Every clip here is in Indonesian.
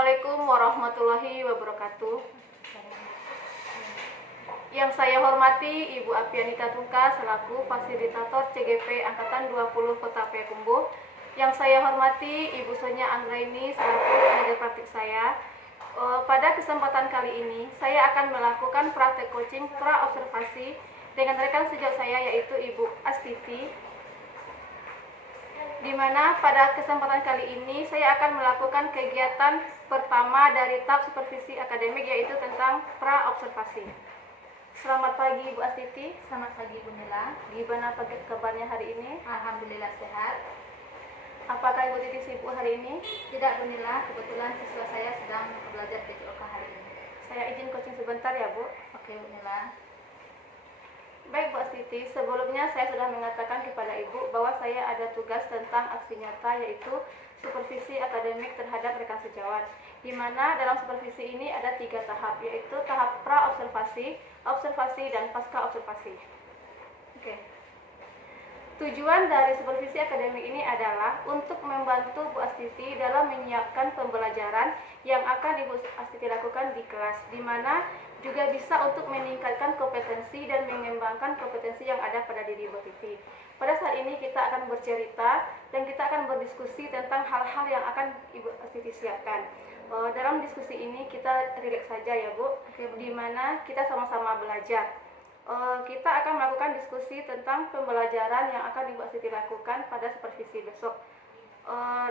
Assalamualaikum warahmatullahi wabarakatuh. Yang saya hormati Ibu Apianita Tungka selaku Fasilitator CGP Angkatan 20 Kota Payakumbuh. Yang saya hormati Ibu Sonia Anggraini selaku tenaga praktik saya. Pada kesempatan kali ini saya akan melakukan praktek coaching pra-observasi dengan rekan sejauh saya yaitu Ibu Astiti, di mana pada kesempatan kali ini saya akan melakukan kegiatan pertama dari tahap supervisi akademik yaitu tentang pra-observasi. Selamat pagi Ibu Astiti. Selamat pagi Bu Nila. Gimana kabarnya hari ini? Alhamdulillah sehat. Apakah Ibu Titi sibuk hari ini? Tidak Bu Nila, kebetulan siswa saya sedang belajar PJOK hari ini. Saya izin coaching sebentar ya Bu. Oke Bu Nila. Baik Bu Astiti, sebelumnya saya sudah mengatakan kepada Ibu bahwa saya ada tugas tentang aksi nyata yaitu supervisi akademik terhadap rekan sejawat, di mana dalam supervisi ini ada 3 tahap, yaitu tahap pra-observasi, observasi, dan pasca observasi. Oke. Tujuan dari supervisi akademik ini adalah untuk membantu Bu Astiti dalam menyiapkan pembelajaran yang akan Ibu Astiti lakukan di kelas, di mana juga bisa untuk meningkatkan kompetensi dan mengembangkan kompetensi yang ada pada diri Ibu Titi. Pada saat ini kita akan bercerita dan kita akan berdiskusi tentang hal-hal yang akan Ibu Titi siapkan. Dalam diskusi ini kita rileks saja ya Bu, di mana kita sama-sama belajar. Kita akan melakukan diskusi tentang pembelajaran yang akan Ibu Titi lakukan pada supervisi besok.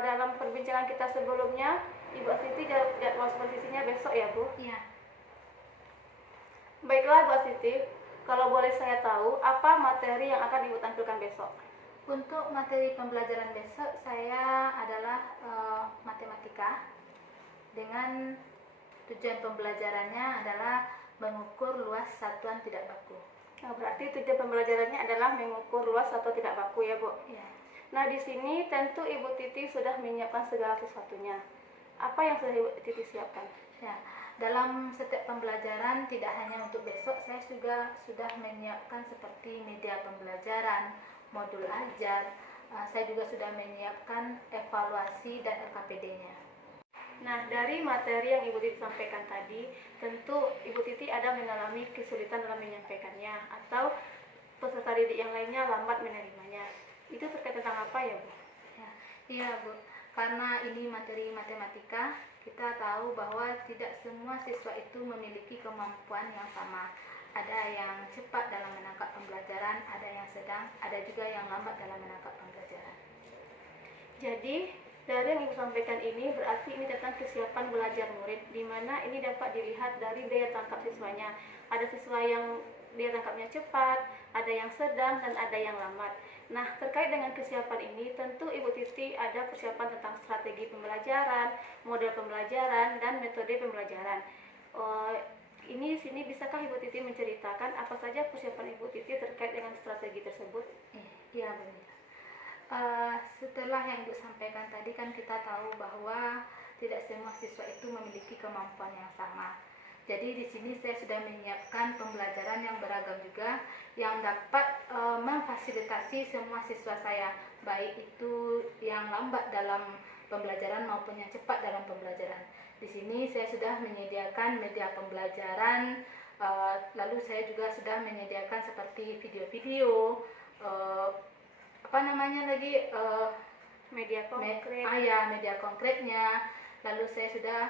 Dalam perbincangan kita sebelumnya, Ibu Titi jadwal supervisinya besok ya Bu? Iya. Baiklah Bu Astiti, kalau boleh saya tahu apa materi yang akan Ibu tampilkan besok? Untuk materi pembelajaran besok saya adalah matematika, dengan tujuan pembelajarannya adalah mengukur luas satuan tidak baku. Nah, berarti tujuan pembelajarannya adalah mengukur luas atau tidak baku ya Bu? Iya. Nah, di sini tentu Ibu Titi sudah menyiapkan segala sesuatunya. Apa yang sudah Ibu Titi siapkan? Ya, dalam setiap pembelajaran tidak hanya untuk besok, saya juga sudah menyiapkan seperti media pembelajaran, modul ajar, saya juga sudah menyiapkan evaluasi dan LKPD-nya. Nah, dari materi yang Ibu Titi sampaikan tadi, tentu Ibu Titi ada mengalami kesulitan dalam menyampaikannya atau peserta didik yang lainnya lambat menerimanya. Itu terkait tentang apa ya Bu? Ya, iya Bu, karena ini materi matematika, kita tahu bahwa tidak semua siswa itu memiliki kemampuan yang sama. Ada yang cepat dalam menangkap pembelajaran, ada yang sedang, ada juga yang lambat dalam menangkap pembelajaran. Jadi, dari yang Ibu sampaikan ini berarti ini tentang kesiapan belajar murid, di mana ini dapat dilihat dari daya tangkap siswanya. Ada siswa yang daya tangkapnya cepat, ada yang sedang, dan ada yang lambat. Nah, terkait dengan kesiapan ini, tentu Ibu Titi ada persiapan tentang strategi pembelajaran, model pembelajaran, dan metode pembelajaran. Ini sini bisakah Ibu Titi menceritakan apa saja persiapan Ibu Titi terkait dengan strategi tersebut? Iya benar. Setelah yang Ibu sampaikan tadi kan kita tahu bahwa tidak semua siswa itu memiliki kemampuan yang sama. Jadi di sini saya sudah menyiapkan pembelajaran yang beragam juga yang dapat memfasilitasi semua siswa saya, baik itu yang lambat dalam pembelajaran maupun yang cepat dalam pembelajaran. Di sini saya sudah menyediakan media pembelajaran, lalu saya juga sudah menyediakan seperti video-video, Media konkret. Media konkretnya. Lalu saya sudah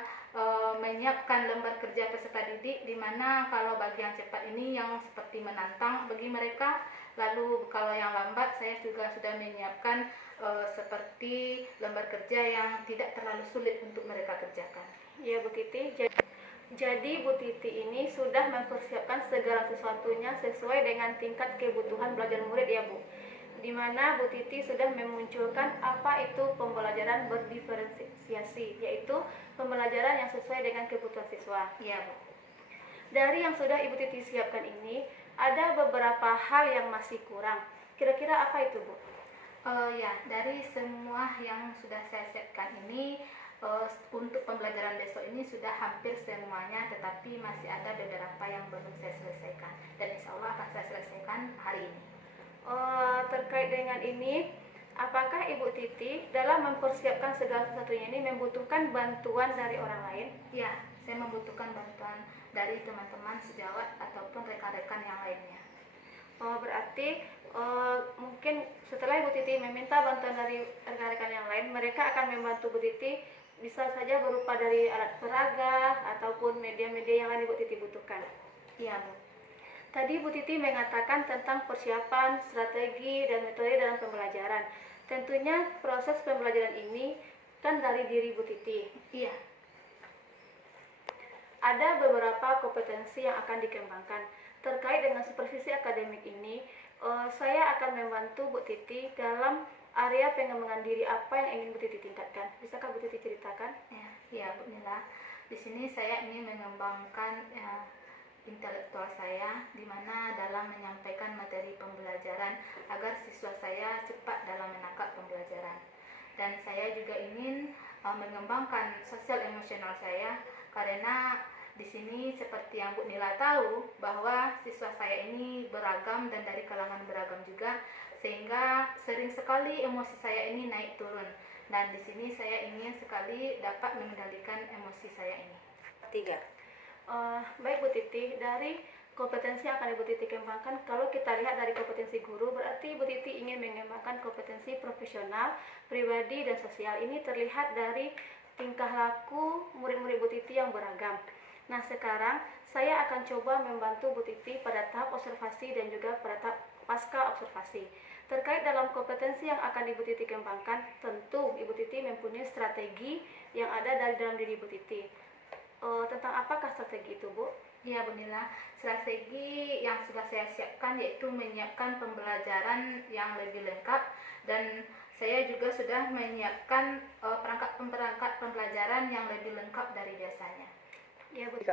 menyiapkan lembar kerja peserta didik, di mana kalau bagi yang cepat ini yang seperti menantang bagi mereka. Lalu kalau yang lambat saya juga sudah menyiapkan seperti lembar kerja yang tidak terlalu sulit untuk mereka kerjakan. Ya Bu Titi, jadi Bu Titi ini sudah mempersiapkan segala sesuatunya sesuai dengan tingkat kebutuhan belajar murid ya Bu, di mana Bu Titi sudah memunculkan apa itu pembelajaran berdiferensiasi, yaitu pembelajaran yang sesuai dengan kebutuhan siswa. Iya Bu. Dari yang sudah Ibu Titi siapkan ini, ada beberapa hal yang masih kurang. Kira-kira apa itu Bu? Ya, dari semua yang sudah saya siapkan ini, untuk pembelajaran besok ini sudah hampir semuanya, tetapi masih ada beberapa yang belum saya selesaikan, dan insya Allah akan saya selesaikan hari ini. Terkait dengan ini, Apakah Ibu Titi dalam mempersiapkan segala sesuatunya ini membutuhkan bantuan dari orang lain? Ya, saya membutuhkan bantuan dari teman-teman sejawat ataupun rekan-rekan yang lainnya. Berarti mungkin setelah Ibu Titi meminta bantuan dari rekan-rekan yang lain, mereka akan membantu Bu Titi, bisa saja berupa dari alat peraga ataupun media-media yang lain Ibu Titi butuhkan. Iya, Bu. Tadi Bu Titi mengatakan tentang persiapan, strategi, dan metode dalam pembelajaran. Tentunya proses pembelajaran ini kan dari diri Bu Titi. Iya. Ada beberapa kompetensi yang akan dikembangkan. Terkait dengan supervisi akademik ini, saya akan membantu Bu Titi dalam area pengembangan diri apa yang ingin Bu Titi tingkatkan. Bisakah Bu Titi ceritakan? Ya, Bu Nila. Di sini saya ingin mengembangkan intelektual saya, di mana dalam menyampaikan materi pembelajaran agar siswa saya cepat dalam menangkap pembelajaran. Dan saya juga ingin mengembangkan sosial emosional saya, karena di sini seperti yang Bu Nila tahu bahwa siswa saya ini beragam dan dari kalangan beragam juga, sehingga sering sekali emosi saya ini naik turun. Dan di sini saya ingin sekali dapat mengendalikan emosi saya ini. 3. Baik Bu Titi, dari kompetensi yang akan Ibu Titi kembangkan, kalau kita lihat dari kompetensi guru, berarti Ibu Titi ingin mengembangkan kompetensi profesional, pribadi, dan sosial. Ini terlihat dari tingkah laku murid-murid Bu Titi yang beragam. Nah, sekarang saya akan coba membantu Bu Titi pada tahap observasi dan juga pada tahap pasca observasi. Terkait dalam kompetensi yang akan Ibu Titi kembangkan, tentu Ibu Titi mempunyai strategi yang ada dari dalam diri Ibu Titi. Tentang apakah strategi itu, Bu? Ya, Bu Nila, strategi yang sudah saya siapkan yaitu menyiapkan pembelajaran yang lebih lengkap, dan saya juga sudah menyiapkan perangkat pembelajaran yang lebih lengkap dari biasanya. Ya, Bu.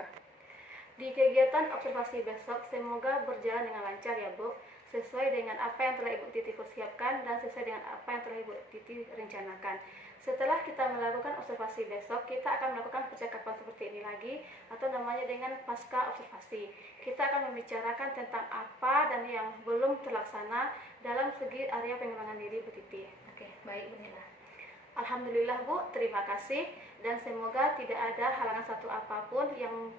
Di kegiatan observasi besok, semoga berjalan dengan lancar ya, Bu, sesuai dengan apa yang telah Ibu Titi persiapkan dan sesuai dengan apa yang telah Ibu Titi rencanakan. Setelah kita melakukan observasi besok, kita akan melakukan percakapan seperti ini lagi, atau namanya dengan pasca observasi. Kita akan membicarakan tentang apa dan yang belum terlaksana dalam segi area pengembangan diri Bu Titi. Oke, baik Bu Nila. Alhamdulillah Bu, terima kasih, dan semoga tidak ada halangan satu apapun yang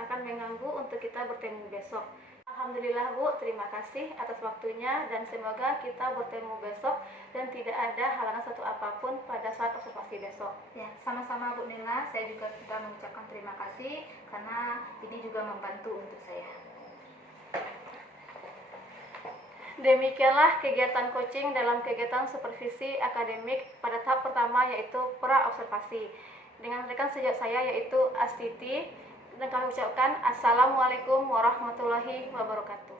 akan mengganggu untuk kita bertemu besok. Alhamdulillah Bu, terima kasih atas waktunya, dan semoga kita bertemu besok dan tidak ada halangan satu apapun pada saat observasi besok. Ya, sama-sama Bu Nila, saya juga sudah mengucapkan terima kasih karena ini juga membantu untuk saya. Demikianlah kegiatan coaching dalam kegiatan supervisi akademik pada tahap pertama, yaitu pra-observasi. Dengan rekan sejawat saya yaitu Astiti, dan kami ucapkan Assalamualaikum warahmatullahi wabarakatuh.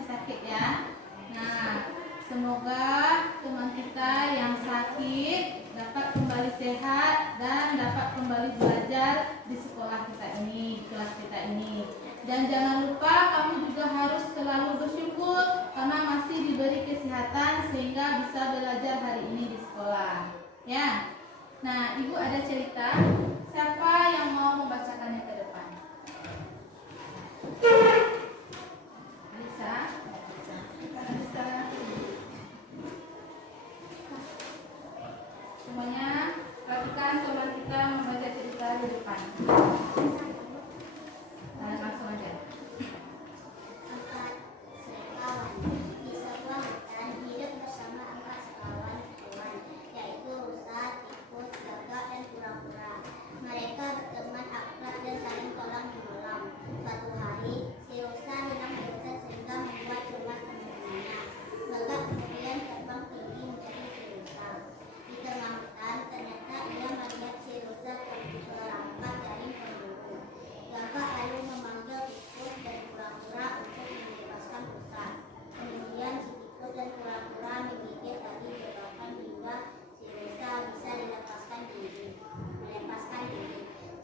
masih sakit ya. Nah, semoga teman kita yang sakit dapat kembali sehat dan dapat kembali belajar di sekolah kita ini, di kelas kita ini. Dan jangan lupa kamu juga harus selalu bersyukur karena masih diberi kesehatan sehingga bisa belajar hari ini di sekolah. Ya. Nah, Ibu ada cerita. Siapa yang mau membacakannya ke depan? Bisa? Bisa. Semuanya perhatikan teman kita membaca cerita di depan. Nah, langsung aja. Empat sekawan. Di sebuah hutan hidup bersama empat sekawan hewan, yaitu rusa, tikus, gagak, dan kura-kura. Mereka berteman akrab dan saling tolong menolong. Suatu hari, si rusa hilang habitat sehingga membuat cemas teman-temannya. Gagak kemudian terbang tinggi mencari si rusa. Di tengah hutan, ternyata ia melihat si rusa terperangkap jaring pemburu. Gagak lalu memanggil tikus dan kura-kura untuk membebaskan rusa. Kemudian si tikus dan kura-kura menggigit tali jebakan hingga si rusa bisa melepaskan diri.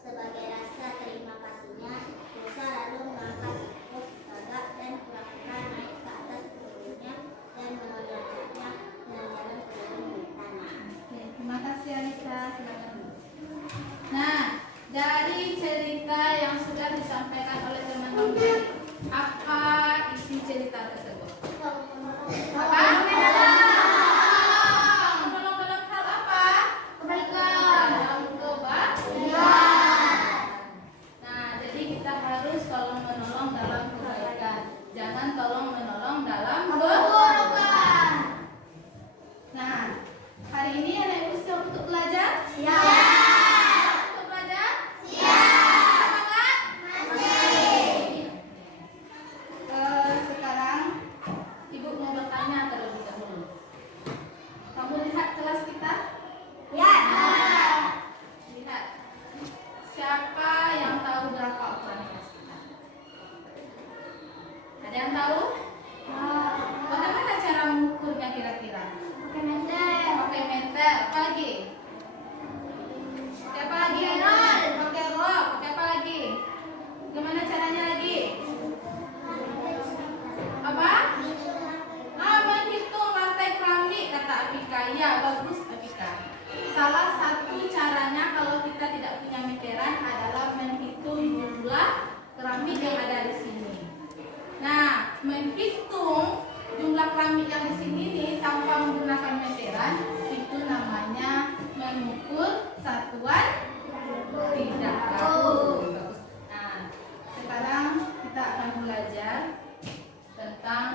Sebagai rasa terima kasihnya, rusa lalu mengangkat tikus, gagak, dan kura-kura naik ke atas punggungnya dan mengajaknya jalan-jalan keliling hutan. Oke, terima kasih Alisa. Silakan. Nah, dari cerita yang sudah disampaikan oleh teman-teman, apa isi cerita tersebut? Apa? Menolong dalam hal apa? Kebaikan. Dalam kebaikan. Nah, jadi kita harus tolong menolong dalam kebaikan. Jangan tolong menolong dalam keburukan. Nah, hari ini anak ibu siap untuk belajar? Siap. Untuk belajar? Siap. Semangat? Masih. Sekarang ibu mau bertanya terlebih dahulu. Kamu lihat kelas kita? Ya. Lihat. Siapa yang tahu berapa ukuran kelas kita? Ada yang tahu? Bagaimana cara mengukurnya kira-kira? Pakai meter. Apa lagi? Pakai apa lagi? Pakai rol. Pakai apa lagi? Gimana caranya lagi? Apa? Menghitung lantai keramik, kata Afika. Ya, bagus Afika. Salah satu caranya kalau kita tidak punya meteran adalah menghitung jumlah keramik yang ada di sini. Nah, menghitung jumlah keramik yang di sini nih tanpa menggunakan meteran itu namanya mengukur satuan tidak kaku. Bagus. Nah, sekarang kita akan belajar tentang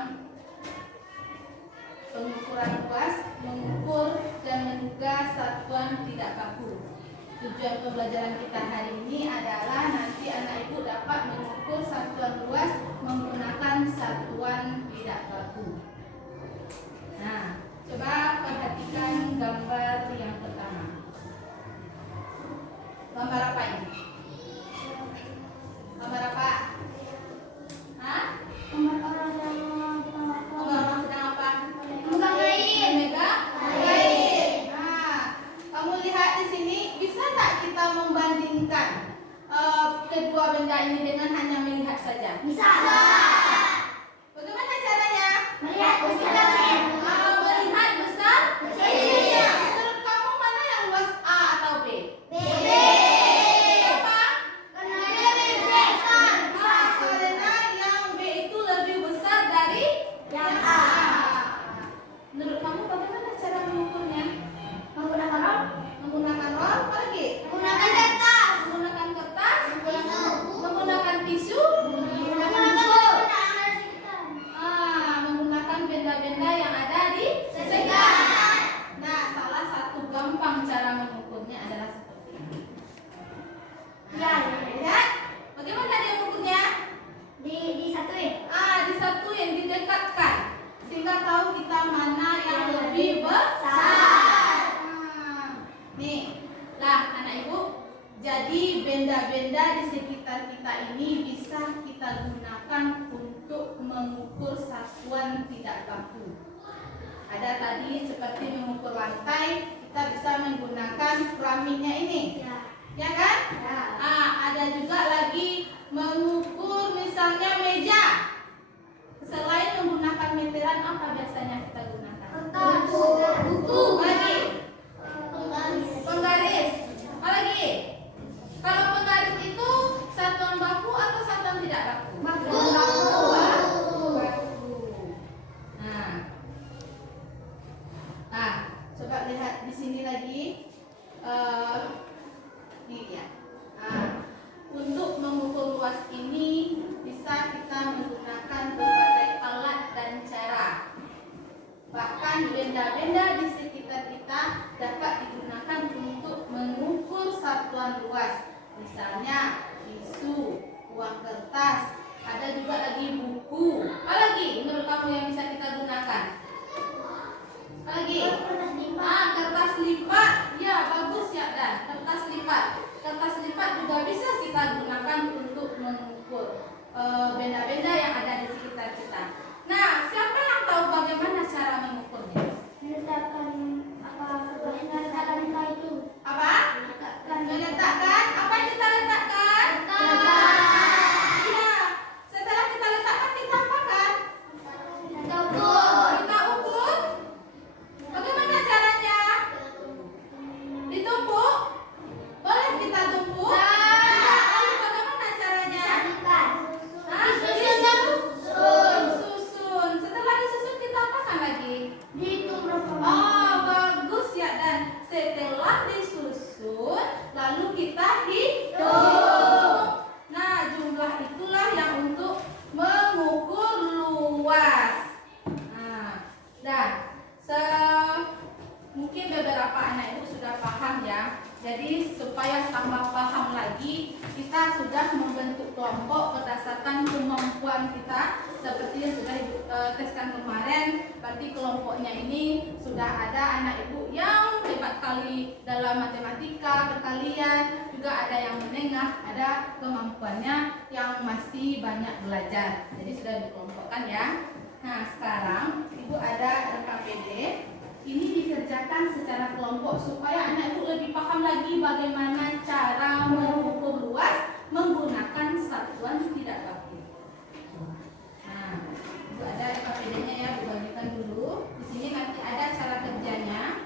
pengukuran luas, mengukur dan menduga satuan tidak kaku. Tujuan pembelajaran kita hari ini adalah nanti anak ibu dapat mengukur satuan luas menggunakan satuan tidak kaku. Nah, coba perhatikan gambar yang pertama. Gambar apa ini? Gambar apa? Hah? Gambar orang sedang apa? Megang kain. Megang kain. Nah, kamu lihat di sini, bisa tak kita membandingkan kedua benda ini dengan hanya melihat saja? Bisa. Bagaimana caranya? Melihat besar kain. Melihat besar Kecil. Menurut kamu mana yang luas, A atau B? B. Kenapa? Karena dia lebih besar. Karena yang B itu lebih besar dari Yang A. Menurut kamu bagaimana cara mengukurnya? Menggunakan rol. Menggunakan rol, apa lagi? Menggunakan kertas. Menggunakan kertas? Tisu. Menggunakan tisu? Menggunakan buku. Menggunakan benda-benda satuan tidak baku. Ada tadi seperti mengukur lantai, kita bisa menggunakan keramiknya ini, ya kan? Ada juga lagi mengukur misalnya meja. Selain menggunakan meteran, apa biasanya kita gunakan? Buku. Lagi? Penggaris. Apa lagi? Kalau penggaris itu satuan baku atau satuan tidak baku? Baku. Nah, coba lihat di sini lagi. Ini ya. Untuk mengukur luas ini bisa kita menggunakan berbagai alat dan cara. Bahkan benda-benda di sekitar kita dapat digunakan untuk mengukur satuan luas. Misalnya tisu, uang kertas, ada juga lagi buku. Apa lagi menurut kamu yang bisa kita gunakan? Apa lagi? Kertas lipat. Ya, bagus ya, Dan. Kertas lipat. Kertas lipat juga bisa kita gunakan untuk mengukur benda-benda yang ada di sekitar kita. Nah, siapa yang tahu bagaimana cara mengukurnya? Meletakkan itu. Apa? Meletakkan. Apa yang kita letakkan? Iya. Setelah kita letakkan, kita apakan? Kita ukur. Bagaimana caranya? Ditumpuk? Boleh kita tumpuk? Lalu bagaimana caranya? Disusun. Setelah disusun, kita apakan lagi? Oh, bagus ya, Dan. Setelah disusun, lalu kita hitung. Nah, jumlah itulah yang untuk mengukur luas. Dan mungkin beberapa anak ibu sudah paham ya. Jadi supaya tambah paham lagi, kita sudah membentuk kelompok berdasarkan kemampuan kita seperti yang sudah ibu teskan kemarin. Berarti kelompoknya ini sudah ada anak ibu yang hebat kali dalam matematika, perkalian, juga ada yang menengah, ada kemampuannya yang masih banyak belajar. Jadi sudah dikelompokkan ya. Nah, sekarang ibu ada LKPD. Ini dikerjakan secara kelompok supaya anak ibu lebih paham lagi bagaimana cara mengukur luas menggunakan satuan tidak baku. Nah, ibu ada LKPD-nya ya, ibu bagikan dulu. Di sini nanti ada cara kerjanya.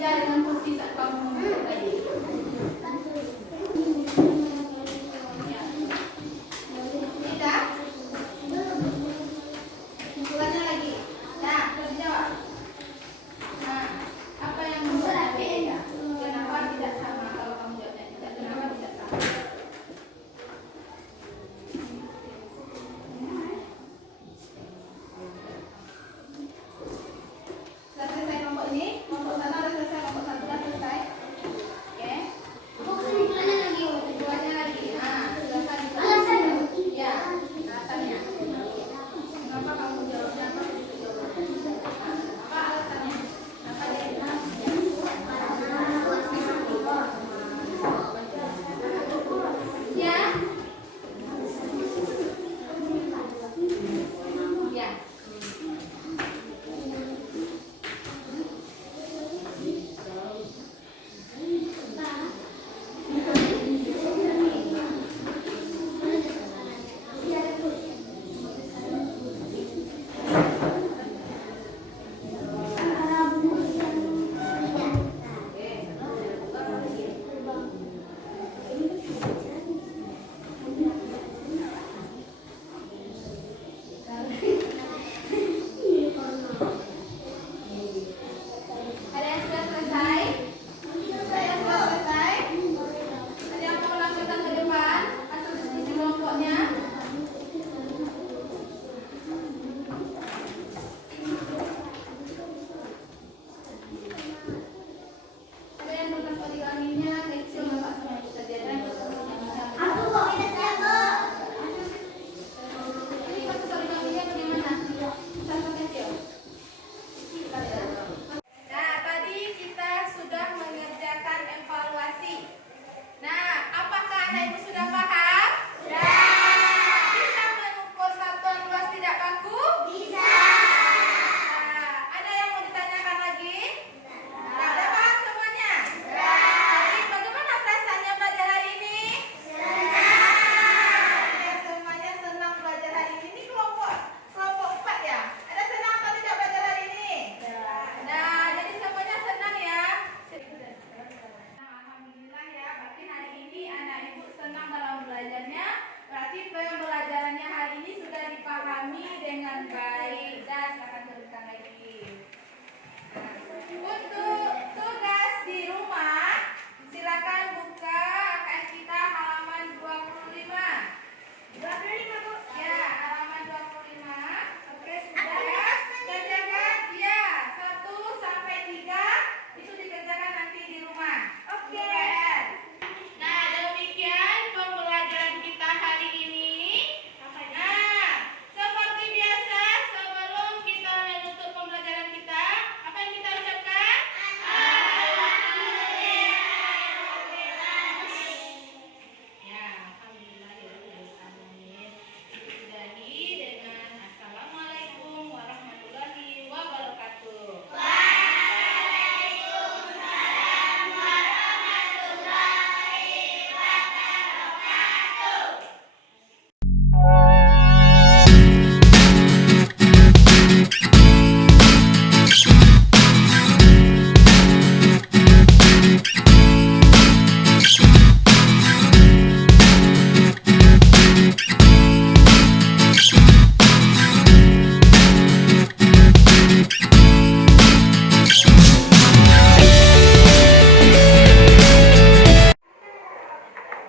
meja dengan kursi saat kamu membentuk tadi. Ya. Tidak? Ulangi lagi. Nah, terus jawab. Nah, apa yang membuatnya beda? Kenapa tidak sama? Kalau kamu jawabnya tidak, kenapa tidak sama? Sudah selesai kelompok ini? Kelompok sana sudah selesai, kelompok satu sudah selesai. Oke. Duanya lagi. Nah, silakan dijawab. Ya, alasannya. Kenapa kamu jawabnya apa? Apa alasannya? Apa dia? Ya. Ya. Ada yang sudah selesai? Ada yang sudah selesai? Ada yang mau lanjutkan ke depan? Hasil diskusi kelompoknya? Ada yang bekas poligaminya kecil nggak semua itu saja dan Aku kok minta saya, ini bekas poligaminya bagaimana? Satu kecil. Nah, tadi kita sudah mengerjakan evaluasi. Nah, apakah anak ibu sudah paham? Bisa mengukur satuan luas tidak baku? Nah, ada yang mau ditanyakan lagi? Udah paham semuanya? Jadi, bagaimana perasaannya belajar hari ini? Ya, semuanya senang belajar hari ini. Ini kelompok 4 ya? Ada senang atau tidak belajar hari ini? Nah, jadi semuanya senang ya. Nah, alhamdulillah ya. Berarti hari ini anak ibu senang dalam belajarnya. Berarti pembelajarannya hari ini sudah dipahami dengan baik. Dan silakan teruskan lagi. Nah, untuk tugas di rumah, silakan buka AKS kita halaman 25. 25 Bu. Ya, halaman 25. Oke, sudah. Kerjakan ya 1 sampai 3 itu dikerjakan nanti di rumah. Oke. Nah, demikian pembelajaran kita hari ini. Nah, seperti biasa sebelum kita menutup pembelajaran kita, apa yang kita ucapkan? Ya, alhamdulillahirobbilalamin. Sudahi dengan assalamualaikum warahmatullahi wabarakatuh.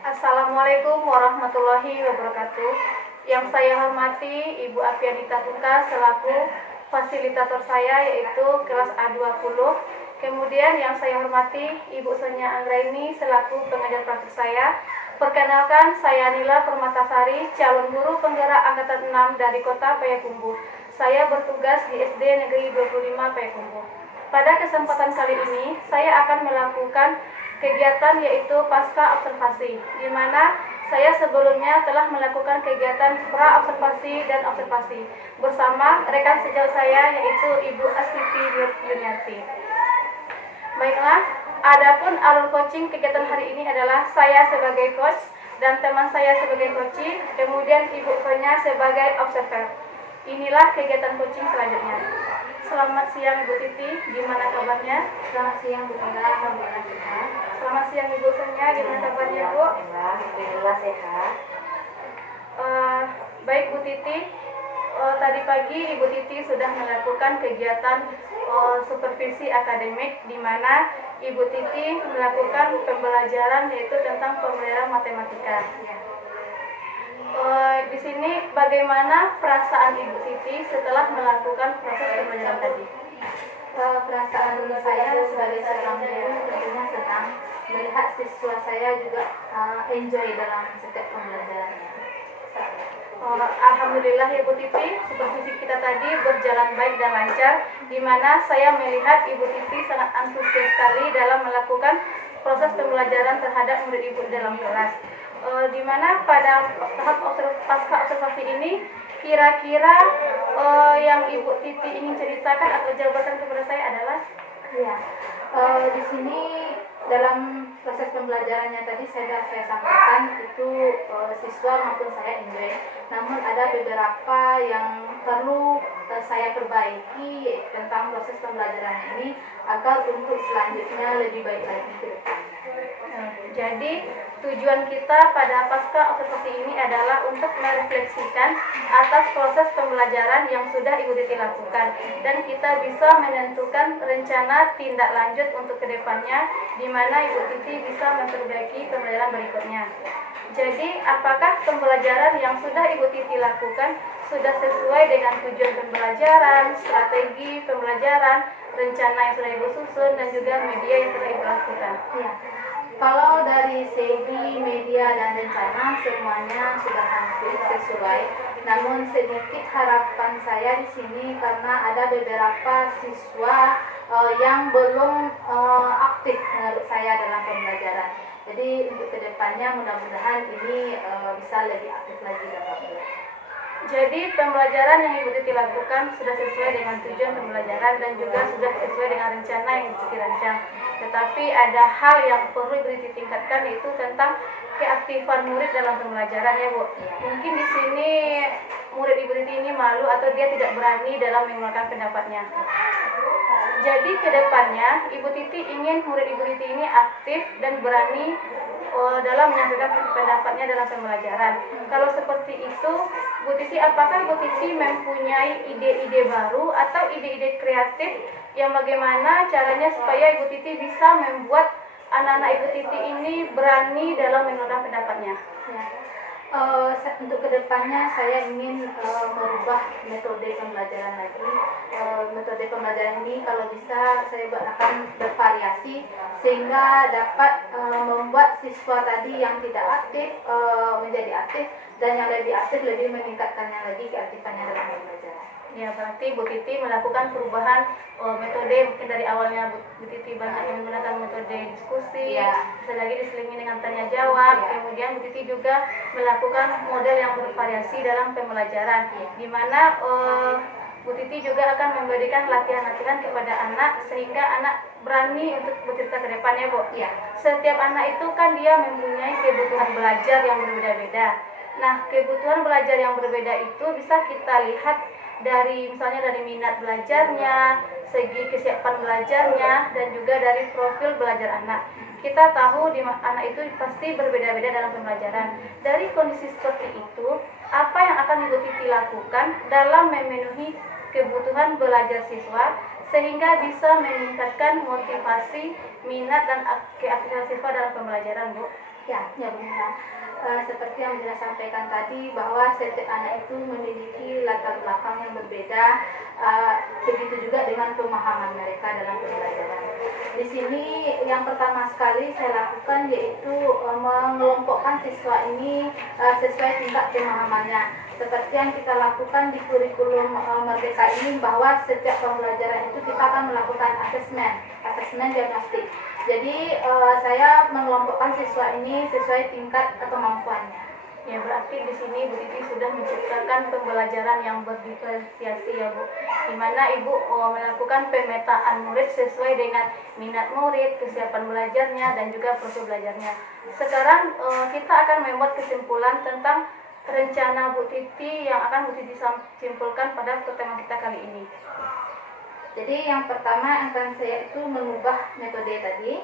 Assalamualaikum warahmatullahi wabarakatuh. Yang saya hormati Ibu Apianita Tuka selaku fasilitator saya yaitu kelas A20. Kemudian yang saya hormati Ibu Sonia Anggraini selaku pengajar praktik saya. Perkenalkan, saya Nila Permatasari, calon guru penggerak angkatan 6 dari Kota Payakumbuh. Saya bertugas di SD Negeri 25 Payakumbuh. Pada kesempatan kali ini, saya akan melakukan kegiatan yaitu pasca observasi, di mana saya sebelumnya telah melakukan kegiatan pra observasi dan observasi bersama rekan sejauh saya yaitu Ibu Astiti Yuniarti. Baiklah, adapun alur coaching kegiatan hari ini adalah saya sebagai coach dan teman saya sebagai coaching, kemudian Ibu Sonia sebagai observer. Inilah kegiatan coaching selanjutnya. Selamat siang Ibu Titi, gimana kabarnya? Selamat siang Bu Mira, alhamdulillah sehat. Selamat siang Ibu Senya, gimana kabarnya Bu? Alhamdulillah sehat. Baik Bu Titi, tadi pagi Ibu Titi sudah melakukan kegiatan supervisi akademik di mana Ibu Titi melakukan pembelajaran yaitu tentang pemeliharaan matematika. Di sini bagaimana perasaan Ibu Titi setelah melakukan proses pembelajaran tadi? Perasaan saya sebagai seorang guru tentunya senang melihat siswa saya juga enjoy dalam setiap pembelajarannya. Alhamdulillah ya Bu Titi, supervisi kita tadi berjalan baik dan lancar, di mana saya melihat Ibu Titi sangat antusias sekali dalam melakukan proses pembelajaran terhadap murid Ibu dalam kelas. Di mana pada tahap pasca observasi ini kira-kira yang Ibu Titi ingin ceritakan atau jabarkan kepada saya adalah di sini dalam proses pembelajarannya tadi saya sampaikan itu siswa maupun saya enjoy. Namun ada beberapa yang perlu saya perbaiki tentang proses pembelajaran ini agar untuk selanjutnya lebih baik lagi ke depannya. Jadi tujuan kita pada pasca observasi ini adalah untuk merefleksikan atas proses pembelajaran yang sudah Ibu Titi lakukan dan kita bisa menentukan rencana tindak lanjut untuk kedepannya di mana Ibu Titi bisa memperbaiki pembelajaran berikutnya. Jadi apakah pembelajaran yang sudah Ibu Titi lakukan sudah sesuai dengan tujuan pembelajaran, strategi pembelajaran, rencana yang sudah Ibu susun dan juga media yang sudah Ibu lakukan? Kalau dari segi media dan rencana semuanya sudah hampir sesuai. Namun sedikit harapan saya di sini karena ada beberapa siswa yang belum aktif menurut saya dalam pembelajaran. Jadi untuk kedepannya mudah-mudahan ini bisa lebih aktif lagi dalam pembelajaran. Jadi pembelajaran yang Ibu Titi lakukan sudah sesuai dengan tujuan pembelajaran dan juga sudah sesuai dengan rencana yang Ibu Titi rancang. Tetapi ada hal yang perlu Ibu Titi tingkatkan yaitu tentang keaktifan murid dalam pembelajaran ya Bu. Mungkin di sini murid Ibu Titi ini malu atau dia tidak berani dalam mengeluarkan pendapatnya. Jadi ke depannya Ibu Titi ingin murid Ibu Titi ini aktif dan berani dalam menyampaikan pendapatnya dalam pembelajaran. Kalau seperti itu, Bu Titi, apakah Bu Titi mempunyai ide-ide baru atau ide-ide kreatif yang bagaimana caranya supaya Ibu Titi bisa membuat anak-anak Ibu Titi ini berani dalam mengeluarkan pendapatnya? Untuk kedepannya saya ingin merubah metode pembelajaran lagi. Metode pembelajaran ini kalau bisa saya akan bervariasi sehingga dapat membuat siswa tadi yang tidak aktif menjadi aktif dan yang lebih aktif lebih meningkatkannya lagi keaktifannya dalam pembelajaran. Ya, berarti Bu Titi melakukan perubahan metode. Mungkin dari awalnya Bu Titi banyak yang menggunakan metode diskusi, bisa lagi diselingi dengan tanya jawab. Kemudian Bu Titi juga melakukan model yang bervariasi dalam pembelajaran, di mana Bu Titi juga akan memberikan latihan-latihan kepada anak sehingga anak berani untuk bercerita ke depannya Bu. Setiap anak itu kan dia mempunyai kebutuhan belajar yang berbeda-beda. Nah, kebutuhan belajar yang berbeda itu bisa kita lihat dari misalnya dari minat belajarnya, segi kesiapan belajarnya, dan juga dari profil belajar anak. Kita tahu anak itu pasti berbeda-beda dalam pembelajaran. Dari kondisi seperti itu, apa yang akan Ibu Titi lakukan dalam memenuhi kebutuhan belajar siswa sehingga bisa meningkatkan motivasi, minat, dan keaktifan siswa dalam pembelajaran, Bu? Benar. Seperti yang saya sampaikan tadi bahwa setiap anak itu memiliki latar belakang yang berbeda, begitu juga dengan pemahaman mereka dalam pembelajaran. Di sini yang pertama sekali saya lakukan yaitu mengelompokkan siswa ini sesuai tingkat pemahamannya. Seperti yang kita lakukan di kurikulum Merdeka ini bahwa setiap pembelajaran itu kita akan melakukan asesmen diagnostik. Jadi saya mengelompokkan siswa ini sesuai tingkat kemampuannya. Ya, berarti di sini Bu Titi sudah menciptakan pembelajaran yang berdiferensiasi ya Bu, di mana Ibu melakukan pemetaan murid sesuai dengan minat murid, kesiapan belajarnya, dan juga profil belajarnya. Sekarang kita akan membuat kesimpulan tentang rencana Bu Titi yang akan Bu Titi simpulkan pada pertemuan kita kali ini. Jadi yang pertama akan saya itu mengubah metode tadi,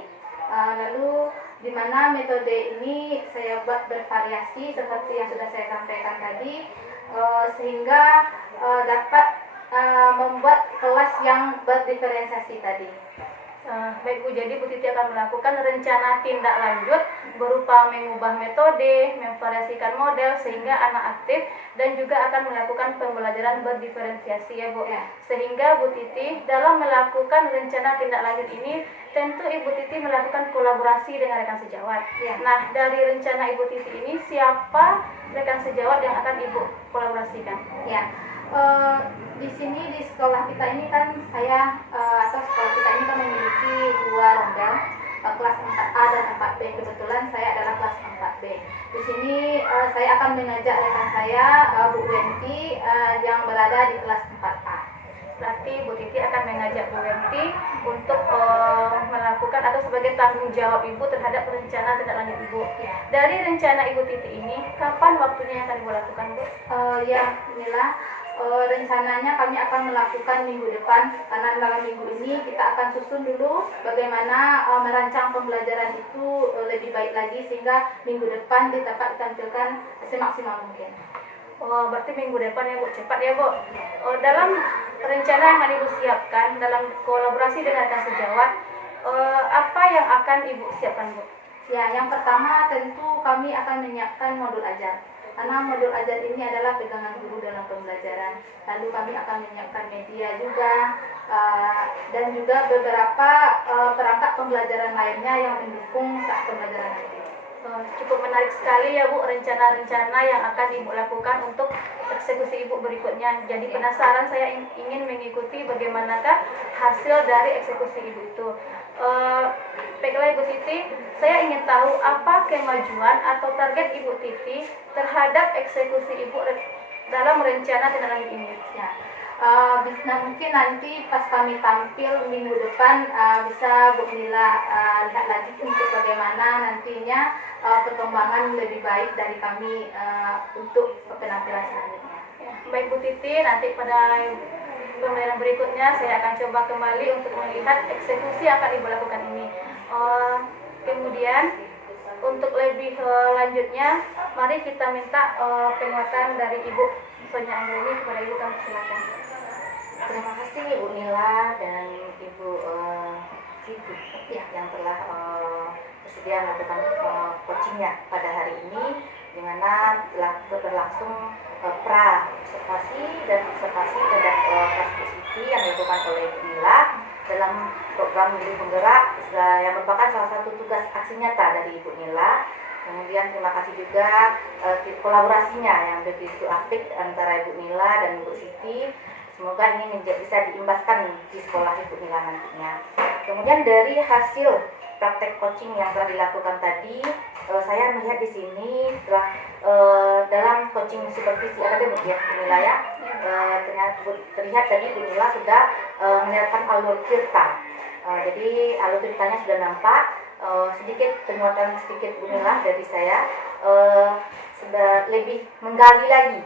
lalu di mana metode ini saya buat bervariasi seperti yang sudah saya sampaikan tadi, sehingga dapat membuat kelas yang berdiferensiasi tadi. Baik Bu, jadi Bu Titi akan melakukan rencana tindak lanjut berupa mengubah metode, memvariasikan model sehingga anak aktif, dan juga akan melakukan pembelajaran berdiferensiasi ya Bu. Ya. Sehingga Bu Titi dalam melakukan rencana tindak lanjut ini tentu Ibu Titi melakukan kolaborasi dengan rekan sejawat. Ya. Nah, dari rencana Ibu Titi ini siapa rekan sejawat yang akan Ibu kolaborasikan? Ya. Di sini di sekolah kita ini kan atau sekolah kita ini kan memiliki 2 rombel, kelas 4A dan 4B. Kebetulan saya adalah kelas 4B. Di sini saya akan mengajak rekan saya Bu Wenti yang berada di kelas 4A. Berarti Bu Titi akan mengajak Bu Wenti untuk melakukan atau sebagai tanggung jawab Ibu terhadap rencana tindak lanjut Ibu. Ya. Dari rencana Ibu Titi ini, kapan waktunya yang akan Ibu lakukan Bu? Ya, inilah rencananya kami akan melakukan minggu depan, karena dalam minggu ini kita akan susun dulu bagaimana merancang pembelajaran itu lebih baik lagi sehingga minggu depan dapat ditampilkan semaksimal mungkin. Oh, berarti minggu depan ya Bu, cepat ya Bu. Dalam rencana yang akan Ibu siapkan dalam kolaborasi dengan rekan sejawat, apa yang akan Ibu siapkan Bu? Ya, yang pertama tentu kami akan menyiapkan modul ajar. Karena modul ajar ini adalah pegangan guru dalam pembelajaran. Lalu kami akan menyiapkan media juga, dan juga beberapa perangkat pembelajaran lainnya yang mendukung saat pembelajaran nanti. Cukup menarik sekali ya Bu, rencana-rencana yang akan Ibu lakukan untuk eksekusi Ibu berikutnya. Jadi penasaran, saya ingin mengikuti bagaimanakah hasil dari eksekusi Ibu itu. Baiklah Ibu Titi, saya ingin tahu apa kemajuan atau target Ibu Titi terhadap eksekusi Ibu dalam rencana tindak lanjut ini. Ya. Mungkin nanti pas kami tampil minggu depan bisa Bu Nila lihat lagi untuk bagaimana nantinya perkembangan lebih baik dari kami untuk penampilan selanjutnya. Ya, baik Bu Titi, nanti pada pembelajaran berikutnya saya akan coba kembali untuk melihat eksekusi yang akan Ibu lakukan ini. Kemudian untuk lebih lanjutnya, mari kita minta penguatan dari Ibu Sonia Anggreni. Kepada Ibu kami silakan. Terima kasih Ibu Nila dan Ibu Siti yang telah bersedia melakukan coachingnya pada hari ini, di mana telah berlangsung pra observasi dan observasi terhadap kelas Bu Siti yang dilakukan oleh Ibu Nila dalam program Guru Penggerak yang merupakan salah satu tugas aksi nyata dari Ibu Nila. Kemudian terima kasih juga kolaborasinya yang begitu apik antara Ibu Nila dan Bu Siti. Semoga ini bisa diimbaskan di sekolah Ibu Nila nantinya. Kemudian dari hasil praktek coaching yang telah dilakukan tadi, saya melihat di sini telah dalam coaching supervisi akademik ya Bu Nila ya, terlihat tadi Bu Nila sudah menyiapkan alur cerita. Jadi alur ceritanya sudah nampak. Sedikit penguatan sedikit Bu Nila dari saya, lebih menggali lagi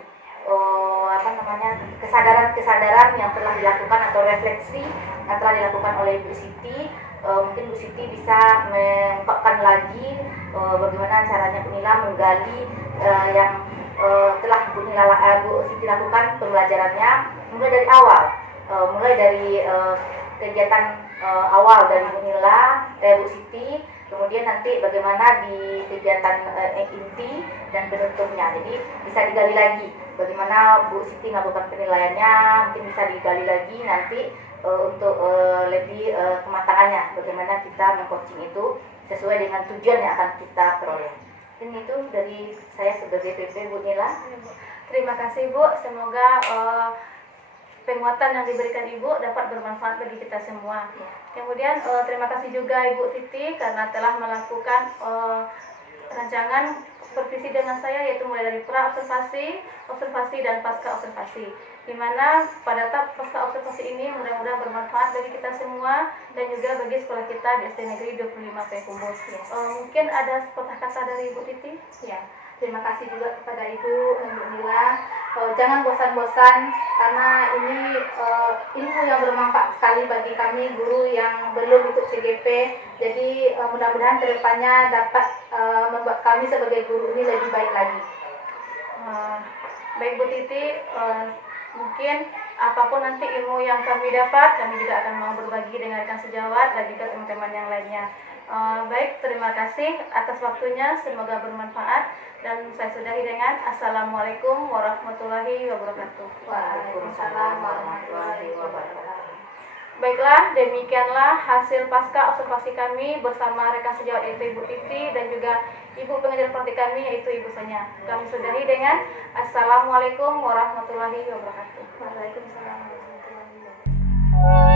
kesadaran yang telah dilakukan atau refleksi yang telah dilakukan oleh Bu Siti. Mungkin Bu Siti bisa mengungkapkan lagi bagaimana caranya Bu Nila menggali yang telah Bu Siti lakukan pembelajarannya mulai dari awal, mulai dari kegiatan awal dari Bu Nila, Bu Siti, kemudian nanti bagaimana di kegiatan inti dan penutupnya. Jadi bisa digali lagi bagaimana Bu Siti melakukan penilaiannya, mungkin bisa digali lagi nanti untuk lebih kematangannya, bagaimana kita meng-coaching itu sesuai dengan tujuan yang akan kita peroleh. Dan itu dari saya sebagai PP Bu Nila. Terima kasih Bu, semoga penguatan yang diberikan Ibu dapat bermanfaat bagi kita semua. Kemudian terima kasih juga Ibu Titi karena telah melakukan rancangan supervisi dengan saya, yaitu mulai dari pra observasi, observasi dan pasca observasi. Di mana pada tahap pasca observasi ini mudah-mudahan bermanfaat bagi kita semua dan juga bagi sekolah kita di SD Negeri 25 Payakumbuh. Mungkin ada sepatah kata dari Ibu Titi? Ya. Terima kasih juga kepada Ibu Nila. Jangan bosan-bosan karena ini ilmu yang bermanfaat sekali bagi kami guru yang belum ikut CGP. Jadi mudah-mudahan kedepannya dapat membuat kami sebagai guru ini lebih baik lagi. Baik Bu Titi, mungkin apapun nanti ilmu yang kami dapat, kami juga akan mau berbagi dengan rekan sejawat dan juga teman-teman yang lainnya. Baik, terima kasih atas waktunya, semoga bermanfaat, dan saya sudahi dengan Assalamualaikum warahmatullahi wabarakatuh. Waalaikumsalam warahmatullahi wabarakatuh. Baiklah, demikianlah hasil pasca observasi kami bersama rekan sejawat yaitu Ibu Titi dan juga Ibu pengajar praktik kami yaitu Ibu Sonya. Kami sudahi dengan Assalamualaikum warahmatullahi wabarakatuh. Waalaikumsalam warahmatullahi wabarakatuh.